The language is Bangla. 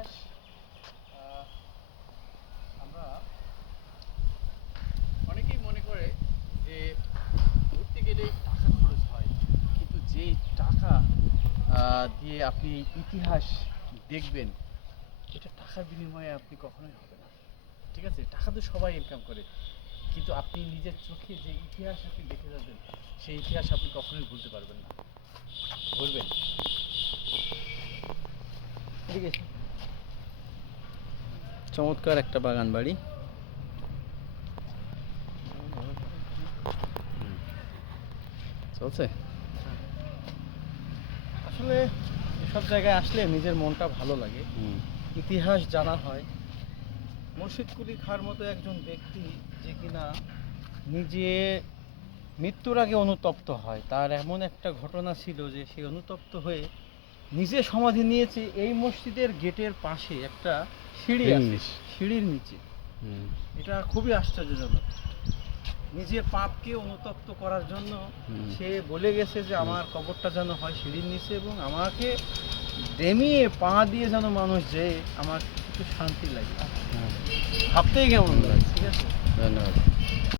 ইতিহাস আমরা অনেকেই মনে করে যে ঘুরতে গেলে টাকা খরচ হয়, কিন্তু যে টাকা দিয়ে আপনি ইতিহাস দেখবেন, এটা টাকার বিনিময়ে আপনি কখনোই হবে না। ঠিক আছে, টাকা তো সবাই ইনকাম করে, কিন্তু আপনি নিজের চোখে যে ইতিহাস আপনি দেখে যাবেন, সেই ইতিহাস আপনি কখনোই ভুলতে পারবেন না। বলবেন ঠিক আছে। চমৎকার একটা বাগান বাড়ি। চলছে। আসলে এসব জায়গায় আসলে নিজের মনটা ভালো লাগে, ইতিহাস জানা হয়। মুর্শিদ কুলি খাঁর মতো একজন ব্যক্তি যে কিনা নিজে মৃত্যুর আগে অনুতপ্ত হয়, তার এমন একটা ঘটনা ছিল যে সে অনুতপ্ত হয়ে নিজে সমাধি নিয়েছে এই মসজিদের গেটের পাশে একটা সিঁড়ি আছে, সিঁড়ির নিচে। এটা খুবই আশ্চর্যজনক। নিজের পাপকে অনুতপ্ত করার জন্য সে বলে গেছে যে আমার কবরটা যেন হয় সিঁড়ির নিচে, এবং আমাকে ডেমিয়ে পা দিয়ে যেন মানুষ যে আমার একটু শান্তি লাগে। ভাবতেই কেমন লাগে। ঠিক আছে, ধন্যবাদ।